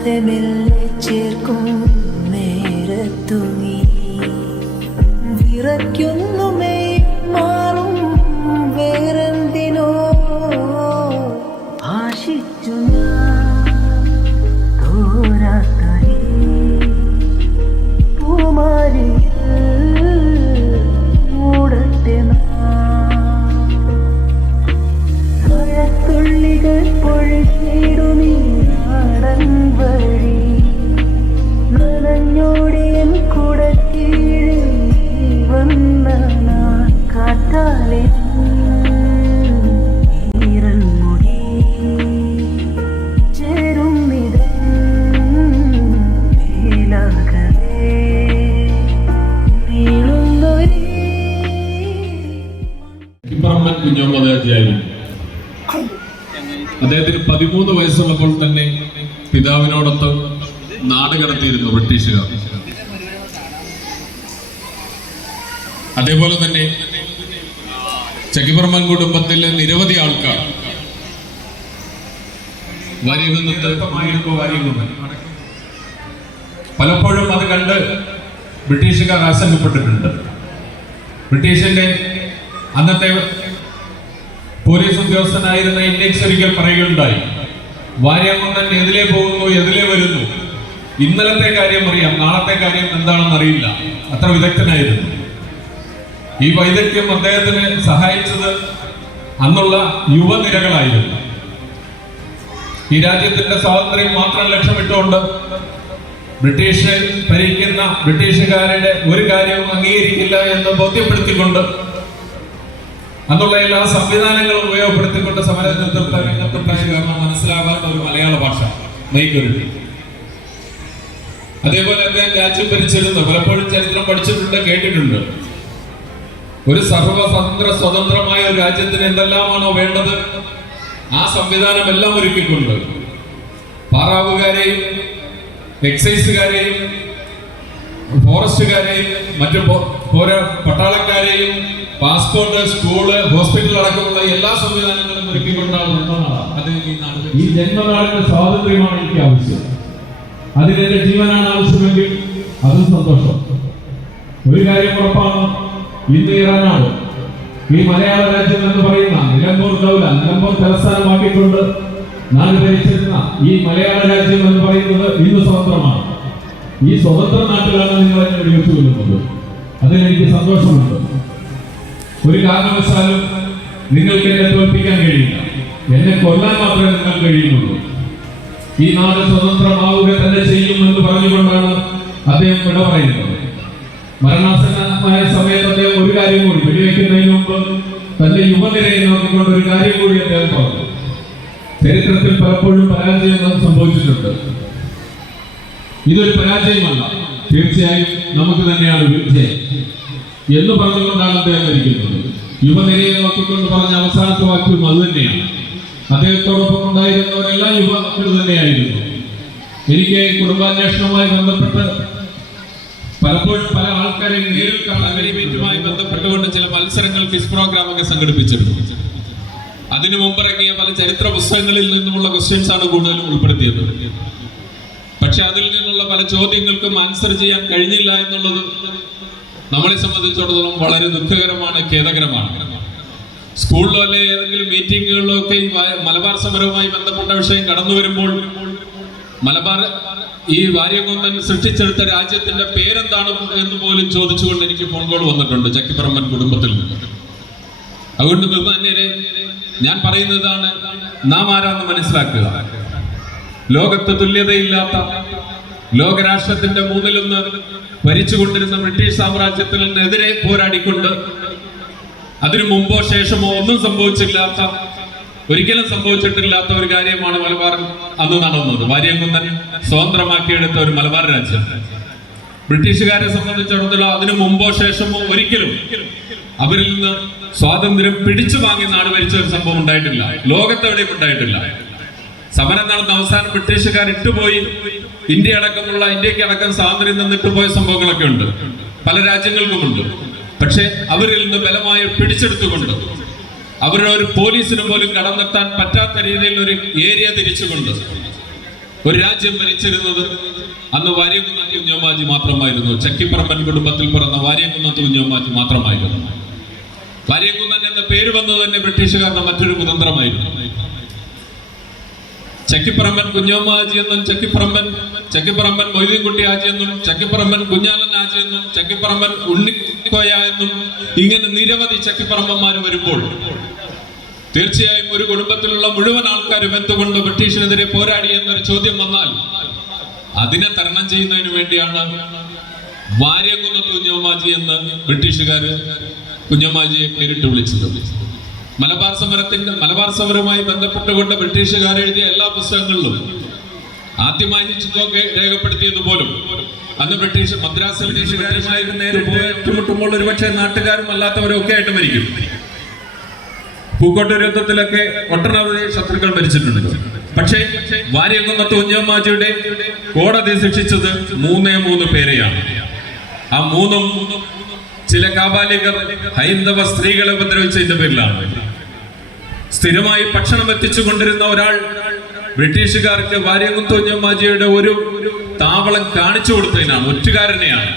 അറിയാതെ മെല്ലെ ചേർക്കും നേരത്തു നീ വിറയ്ക്കുന്നു വയസ്സുള്ളപ്പോൾ തന്നെ പിതാവിനോടൊത്ത് നാട് കടത്തിയിരുന്നു ബ്രിട്ടീഷുകാർ. അതേപോലെ തന്നെ ചക്കിബർമൻ കുടുംബത്തിലെ നിരവധി ആൾക്കാർ പലപ്പോഴും അത് കണ്ട് ബ്രിട്ടീഷുകാർ ആശങ്കപ്പെട്ടിട്ടുണ്ട് ബ്രിട്ടീഷിന്റെ അന്നത്തെ പോലീസ് ഉദ്യോഗസ്ഥനായിരുന്ന ഇന്ത്യൻ ശരിക്കൽ പറയുകയുണ്ടായി. വാര്യാകുന്നൻ എതിലേ പോകുന്നു എതിലേ വരുന്നു? ഇന്നലത്തെ കാര്യം അറിയാം നാളത്തെ കാര്യം എന്താണെന്ന് അറിയില്ല. അത്ര വിദഗ്ധനായിരുന്നു. ഈ വൈദഗ്ധ്യം അദ്ദേഹത്തിന് സഹായിച്ചത് അന്നുള്ള യുവനിരകളായിരുന്നു. ഈ രാജ്യത്തിന്റെ സ്വാതന്ത്ര്യം മാത്രം ലക്ഷ്യമിട്ടുകൊണ്ട് ബ്രിട്ടീഷ് ഭരിക്കുന്ന ബ്രിട്ടീഷുകാരുടെ ഒരു കാര്യവും അംഗീകരിക്കില്ല എന്ന് ബോധ്യപ്പെടുത്തിക്കൊണ്ട് അന്നുള്ള എല്ലാ സംവിധാനങ്ങളും ഉപയോഗപ്പെടുത്തിക്കൊണ്ട് സമര നേതൃത്വ രംഗത്ത് കാരണം മനസ്സിലാവാത്ത ഒരു മലയാള ഭാഷ നയിക്കൊരുട്ടി അതേപോലെ അദ്ദേഹം രാജ്യം ഭരിച്ചിരുന്നു. പലപ്പോഴും ചരിത്രം പഠിച്ചിട്ടുണ്ട് കേട്ടിട്ടുണ്ട്. ഒരു സർവ സ്വതന്ത്ര സ്വതന്ത്രമായ ഒരു രാജ്യത്തിന് എന്തെല്ലാമാണോ വേണ്ടത് ആ സംവിധാനം എല്ലാം ഒരുക്കിക്കൊണ്ട് പാറാവുകാരെയും എക്സൈസുകാരെയും ഫോറസ്റ്റുകാരെയും മറ്റു പോര പട്ടാളക്കാരെയും പാസ്പോർട്ട് സ്കൂൾ ഹോസ്പിറ്റൽ അടക്കമുള്ള എല്ലാ സംവിധാനങ്ങളും ഒരുക്കിക്കൊണ്ടാണ് ഈ ഈ ജന്മനാടിന്റെ സ്വാതന്ത്ര്യമാണ് എനിക്ക് ആവശ്യം. അതിന് എന്റെ ജീവനാണ് ആവശ്യമെങ്കിൽ അതും സന്തോഷം. ഒരു കാര്യം ഉറപ്പാണ്. ഇന്ന് ഇറങ്ങാട് ഈ മലയാള രാജ്യം എന്ന് പറയുന്ന നിലമ്പൂർ ദൗല നിലമ്പൂർ തലസ്ഥാനമാക്കിക്കൊണ്ട് നാട് ഭരിച്ചിരുന്ന ഈ മലയാള രാജ്യം എന്ന് പറയുന്നത് ഇന്ന് സ്വതന്ത്രമാണ്. ഈ സ്വതന്ത്ര നാട്ടിലാണ് നിങ്ങൾ എന്നെ വിളിച്ചു കൊല്ലുന്നത് അതിലെനിക്ക് സന്തോഷമുണ്ട്. ഒരു കാരണവശാലും നിങ്ങൾക്ക് എന്നെ തോൽപ്പിക്കാൻ കഴിയില്ല. എന്നെ കൊല്ലാൻ മാത്രമേ നിങ്ങൾ കഴിയുന്നുള്ളൂ. ഈ നാട് സ്വതന്ത്രമാവുക തന്നെ ചെയ്യും എന്ന് പറഞ്ഞുകൊണ്ടാണ് അദ്ദേഹം വിട പറയുന്നത്. മരണാസന്നമായ സമയത്ത് അദ്ദേഹം ഒരു കാര്യം കൂടി വെടിവെക്കുന്നതിന് മുമ്പ് തന്റെ യുവനിരയെ നോക്കിക്കൊണ്ട് ഒരു കാര്യം കൂടി അദ്ദേഹം പറഞ്ഞു. ചരിത്രത്തിൽ പലപ്പോഴും പരാജയം സംഭവിച്ചിട്ടുണ്ട്. ഇതൊരു പരാജയമല്ല. തീർച്ചയായും നമുക്ക് തന്നെയാണ് വിജയം. എന്ന് പറഞ്ഞുകൊണ്ടാണ് അദ്ദേഹം മരിക്കുന്നത്. യുവനിരയെ നോക്കിക്കൊണ്ട് പറഞ്ഞ അവസാനത്തെ വാക്യം അത് തന്നെയാണ്. അദ്ദേഹത്തോടൊപ്പം ഉണ്ടായിരുന്നവരെല്ലാം യുവാക്കൾ തന്നെയായിരുന്നു. എനിക്ക് കുടുംബാന്വേഷണവുമായി ബന്ധപ്പെട്ട് പലപ്പോഴും പല ആൾക്കാരെ നേരിൽ കാണാൻ ബന്ധപ്പെട്ടുകൊണ്ട് ചില മത്സരങ്ങൾ ക്വിസ് പ്രോഗ്രാമൊക്കെ സംഘടിപ്പിച്ചിരുന്നു. അതിനു മുമ്പിറങ്ങിയ പല ചരിത്ര പുസ്തകങ്ങളിൽ നിന്നുമുള്ള ക്വസ്റ്റ്യൻസ് ആണ് കൂടുതലും ഉൾപ്പെടുത്തിയത്. പക്ഷെ അതിൽ നിന്നുള്ള പല ചോദ്യങ്ങൾക്കും ആൻസർ ചെയ്യാൻ കഴിഞ്ഞില്ല എന്നുള്ളത് നമ്മളെ സംബന്ധിച്ചിടത്തോളം വളരെ ദുഃഖകരമാണ് ഖേദകരമാണ്. സ്കൂളിലോ അല്ലെ ഏതെങ്കിലും മീറ്റിങ്ങുകളിലോ ഒക്കെ ഈ മലബാർ സമരവുമായി ബന്ധപ്പെട്ട വിഷയം കടന്നു വരുമ്പോൾ മലബാർ ഈ വാര്യകുന്നൻ സൃഷ്ടിച്ചെടുത്ത രാജ്യത്തിന്റെ പേരെന്താണ് എന്ന് പോലും ചോദിച്ചുകൊണ്ട് എനിക്ക് ഫോൺ കോൾ വന്നിട്ടുണ്ട് ചക്കിപ്പറമ്പൻ കുടുംബത്തിൽ. നിന്ന് അതുകൊണ്ട് ബഹുമാന്യരെ ഞാൻ പറയുന്നതാണ് നാം ആരാന്ന് മനസ്സിലാക്കുക. ലോകത്ത് തുല്യതയില്ലാത്ത ലോകരാഷ്ട്രത്തിന്റെ മൂന്നിലൊന്ന് ഭരിച്ചുകൊണ്ടിരുന്ന ബ്രിട്ടീഷ് സാമ്രാജ്യത്തിനെതിരെ പോരാടിക്കൊണ്ട് അതിനു മുമ്പോ ശേഷമോ ഒന്നും സംഭവിച്ചില്ലാത്ത ഒരിക്കലും സംഭവിച്ചിട്ടില്ലാത്ത ഒരു കാര്യമാണ് മലബാർ അന്ന് നടന്നത്. വാര്യംകുന്നൻ സ്വതന്ത്രമാക്കിയെടുത്ത ഒരു മലബാർ രാജ്യം. ബ്രിട്ടീഷുകാരെ സംബന്ധിച്ചിടത്തോളം അതിനു മുമ്പോ ശേഷമോ ഒരിക്കലും അവരിൽ നിന്ന് സ്വാതന്ത്ര്യം പിടിച്ചു വാങ്ങി നാട് ഭരിച്ച ഒരു സംഭവം ഉണ്ടായിട്ടില്ല. ലോകത്തെവിടെയും ഉണ്ടായിട്ടില്ല. സമരം നടന്ന അവസാനം ബ്രിട്ടീഷുകാർ ഇട്ടുപോയി. ഇന്ത്യ അടക്കമുള്ള ഇന്ത്യയ്ക്ക് അടക്കം സ്വാതന്ത്ര്യം നിന്നിട്ട് പോയ സംഭവങ്ങളൊക്കെ ഉണ്ട്. പല രാജ്യങ്ങൾക്കുമുണ്ട്. പക്ഷെ അവരിൽ നിന്ന് ബലമായി പിടിച്ചെടുത്തുകൊണ്ട് അവരുടെ ഒരു പോലീസിന് പോലും കടന്നെത്താൻ പറ്റാത്ത രീതിയിൽ ഒരു ഏരിയ തിരിച്ചുകൊണ്ട് ഒരു രാജ്യം ഭരിച്ചിരുന്നത് അന്ന് വാര്യകുന്ന കുഞ്ഞോമാജി മാത്രമായിരുന്നു. ചക്കിപ്പറമ്പൻ കുടുംബത്തിൽ പിറന്ന വാര്യകുന്ന കുഞ്ഞോമാജി മാത്രമായിരുന്നു. വാര്യകുന്നൻ എന്ന പേര് വന്നത് തന്നെ ബ്രിട്ടീഷുകാരുടെ മറ്റൊരു കുതന്ത്രമായിരുന്നു. ചക്കിപ്പറമ്പൻ കുഞ്ഞോമാജി എന്നും ചക്കിപ്പറമ്പൻ ചക്കിപ്പറമ്പൻ മൊയ്തീൻകുട്ടി ആജി എന്നും ചക്കിപ്പറമ്പൻ കുഞ്ഞാലൻ ആജി എന്നും ചക്കിപ്പറമ്പൻ ഉണ്ണിക്കോയ എന്നും ഇങ്ങനെ നിരവധി ചക്കിപ്പറമ്പന്മാർ വരുമ്പോൾ തീർച്ചയായും ഒരു കുടുംബത്തിലുള്ള മുഴുവൻ ആൾക്കാരും എന്തുകൊണ്ട് ബ്രിട്ടീഷിനെതിരെ പോരാടി എന്നൊരു ചോദ്യം വന്നാൽ അതിനെ തരണം ചെയ്യുന്നതിന് വേണ്ടിയാണ് വാര്യകുന്നത്ത് കുഞ്ഞമ്മാജി എന്ന് ബ്രിട്ടീഷുകാർ കുഞ്ഞമ്മാജിയെ പേരിട്ട് വിളിച്ചത്. മലബാർ സമരത്തിന്റെ മലബാർ സമരവുമായി ബന്ധപ്പെട്ടുകൊണ്ട് ബ്രിട്ടീഷുകാർ എഴുതിയ എല്ലാ പുസ്തകങ്ങളിലും ആദ്യമായി ഹിച്ച്കോക്ക് രേഖപ്പെടുത്തിയത് പോലും അന്ന് ബ്രിട്ടീഷ് മദ്രാസ് ബ്രിട്ടീഷുകാരുമായി നേരിട്ട് ഏറ്റുമുട്ടുമ്പോൾ ഒരുപക്ഷെ നാട്ടുകാരും അല്ലാത്തവരും ഒക്കെ ആയിട്ട് മരിക്കും. പൂക്കോട്ടൂർ യുദ്ധത്തിലൊക്കെ ഒട്ടനവധി ശത്രുക്കൾ മരിച്ചിട്ടുണ്ട്. പക്ഷേ വാര്യകുന്നത്ത് കുഞ്ഞമ്മാജിയുടെ കോടതി ശിക്ഷിച്ചത് മൂന്നേ മൂന്ന് പേരെയാണ്. ആ മൂന്നും ചില കാബാലികർ ഹൈന്ദവ സ്ത്രീകളെ ഉപദ്രവിച്ചതിന്റെ പേരിലാണ്. സ്ഥിരമായി ഭക്ഷണം എത്തിച്ചു കൊണ്ടിരുന്ന ഒരാൾ ബ്രിട്ടീഷുകാർക്ക് വാര്യകുന്നത്ത് കുഞ്ഞമ്മാജിയുടെ ഒരു താവളം കാണിച്ചു കൊടുത്തതിനാണ് ഒറ്റുകാരനെയാണ്.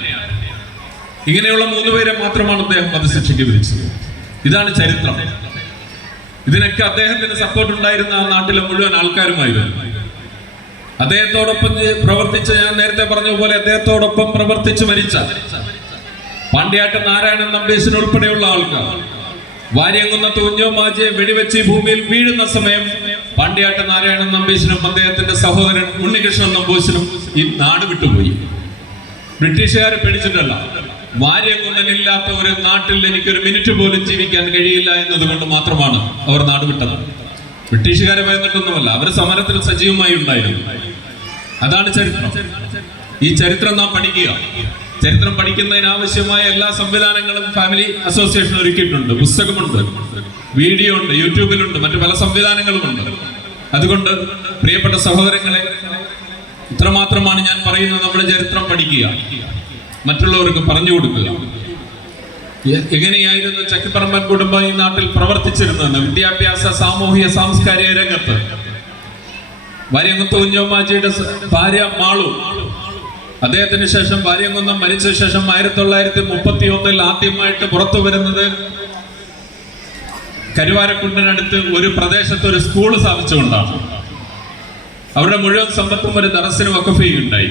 ഇങ്ങനെയുള്ള മൂന്ന് പേരെ മാത്രമാണ് അദ്ദേഹം വധശിക്ഷയ്ക്ക് വിധിച്ചത്. ഇതാണ് ചരിത്രം. ഇതിനൊക്കെ അദ്ദേഹത്തിന് സപ്പോർട്ട് ഉണ്ടായിരുന്ന ആ നാട്ടിലെ മുഴുവൻ ആൾക്കാരുമായിരുന്നു അദ്ദേഹത്തോടൊപ്പം ജെ- പ്രവർത്തിച്ച ഞാൻ നേരത്തെ പറഞ്ഞ പോലെ അദ്ദേഹത്തോടൊപ്പം പ്രവർത്തിച്ച് മരിച്ച പാണ്ഡ്യാട്ട് നാരായണൻ നമ്പേശിനുൾപ്പെടെയുള്ള ആൾക്കാർ. വാര്യംകുന്നത്ത് കുഞ്ഞോമാജിയെ വെടിവെച്ച് ഭൂമിയിൽ വീഴുന്ന സമയം പണ്ടിയാട്ട നാരായണൻ നമ്പീശനും അദ്ദേഹത്തിന്റെ സഹോദരൻ ഉണ്ണികൃഷ്ണൻ നമ്പൂശനും ഈ നാട് വിട്ടുപോയി. ബ്രിട്ടീഷുകാരെ പേടിച്ചിട്ടല്ല. വാര്യങ്ങുന്നനില്ലാത്ത ഒരു നാട്ടിൽ എനിക്ക് ഒരു മിനിറ്റ് പോലും ജീവിക്കാൻ കഴിയില്ല എന്നതുകൊണ്ട് മാത്രമാണ് അവർ നാട് വിട്ടത്. ബ്രിട്ടീഷുകാരെ ഭയന്നിട്ടൊന്നുമല്ല അവർ സമരത്തിൽ സജീവമായി ഉണ്ടായിരുന്നു. അതാണ് ചരിത്രം. ഈ ചരിത്രം നാം പഠിക്കുക. ചരിത്രം പഠിക്കുന്നതിന് ആവശ്യമായ എല്ലാ സംവിധാനങ്ങളും ഫാമിലി അസോസിയേഷൻ ഒരുക്കിയിട്ടുണ്ട്. പുസ്തകമുണ്ട്. വീഡിയോ ഉണ്ട്. യൂട്യൂബിലുണ്ട്. മറ്റു പല സംവിധാനങ്ങളുമുണ്ട്. അതുകൊണ്ട് പ്രിയപ്പെട്ട സഹോദരങ്ങളെ ഇത്രമാത്രമാണ് ഞാൻ പറയുന്നത്. നമ്മുടെ ചരിത്രം പഠിക്കുക. മറ്റുള്ളവർക്ക് പറഞ്ഞു കൊടുക്കുക. എങ്ങനെയായിരുന്നു ചക്കിപ്പറമ്പൻ കുടുംബം ഈ നാട്ടിൽ പ്രവർത്തിച്ചിരുന്നത് വിദ്യാഭ്യാസ സാമൂഹിക സാംസ്കാരിക രംഗത്ത്. വാര്യംകുത്ത് കുഞ്ഞമ്മാജിയുടെ ഭാര്യ മാളു. അദ്ദേഹത്തിന് ശേഷം വാര്യംകുന്നം മരിച്ച ശേഷം ആയിരത്തി തൊള്ളായിരത്തി മുപ്പത്തി ഒന്നിൽ ആദ്യമായിട്ട് പുറത്തു വരുന്നത് കരുവാരക്കുണ്ടിനടുത്ത് ഒരു പ്രദേശത്ത് ഒരു സ്കൂൾ സ്ഥാപിച്ചുകൊണ്ടാണ്. അവരുടെ മുഴുവൻ സമ്പത്തും ഒരു ദറസിന് വക്കഫയുണ്ടായി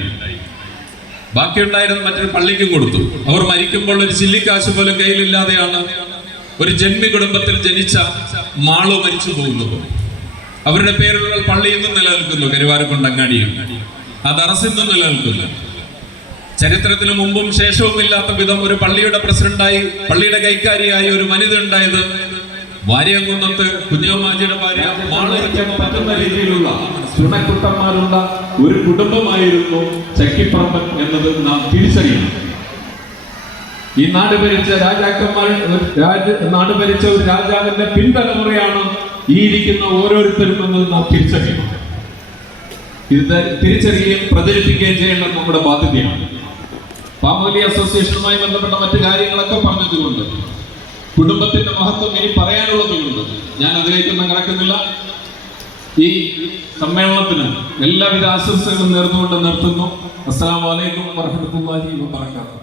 ബാക്കിയുണ്ടായിരുന്ന മറ്റൊരു പള്ളിക്കും കൊടുത്തു. അവർ മരിക്കുമ്പോൾ ഒരു ചില്ലിക്കാശ് പോലും കയ്യിലില്ലാതെയാണ് ഒരു ജന്മി കുടുംബത്തിൽ ജനിച്ച മാളു മരിച്ചു പോകുന്നത്. അവരുടെ പേരിലുള്ള പള്ളിയിൽ നിന്നും നിലനിൽക്കുന്നു കരുവാരക്കുണ്ട് അങ്ങാടിയും ആ ദറസ് നിന്നും നിലനിൽക്കുന്നു. ചരിത്രത്തിന് മുമ്പും ശേഷവും ഇല്ലാത്ത വിധം ഒരു പള്ളിയുടെ പ്രസിഡന്റായി പള്ളിയുടെ കൈക്കാരിയായി ഒരു വനിത ഉണ്ടായത് വാര്യംകുന്നത്ത് കുഞ്ഞമ്മാജിയുടെ ഭാര്യ പറ്റുന്ന രീതിയിലുള്ള ചുണക്കുട്ടന്മാരുള്ള ഒരു കുടുംബമായിരുന്നു ചക്കിപ്പറമ്പൻ എന്നത് നാം തിരിച്ചറിയണം. ഈ നാട് ഭരിച്ച രാജാക്കന്മാർ രാജ നാട് ഭരിച്ച ഒരു രാജാവിന്റെ പിൻതലമുറയാണ് ഈ ഇരിക്കുന്ന ഓരോരുത്തരും എന്നത് നാം തിരിച്ചറിയണം. ഇത് തിരിച്ചറിയുകയും പ്രചരിപ്പിക്കുകയും ചെയ്യേണ്ടത് നമ്മുടെ ബാധ്യതയാണ്. ഫാമിലി അസോസിയേഷനുമായി ബന്ധപ്പെട്ട മറ്റു കാര്യങ്ങളൊക്കെ പറഞ്ഞതുകൊണ്ട് കുടുംബത്തിന്റെ മഹത്വം ഇനി പറയാനുള്ളതുകൊണ്ട് ഞാൻ അതിലേക്കൊന്നും കിടക്കുന്നില്ല. ഈ സമ്മേളനത്തിന് എല്ലാവിധ ആശംസകളും നേർന്നുകൊണ്ട് നിർത്തുന്നു. അസ്സാം വലൈക്കും വർഹമത്തുള്ളാഹി വബറകാതുഹു.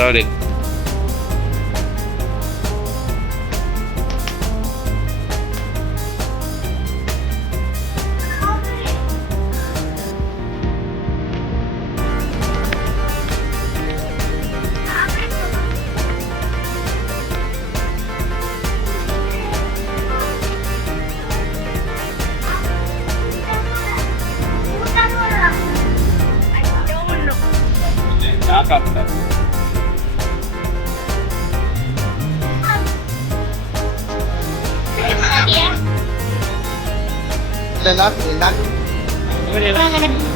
started เลยนะหรือนัก ไม่ได้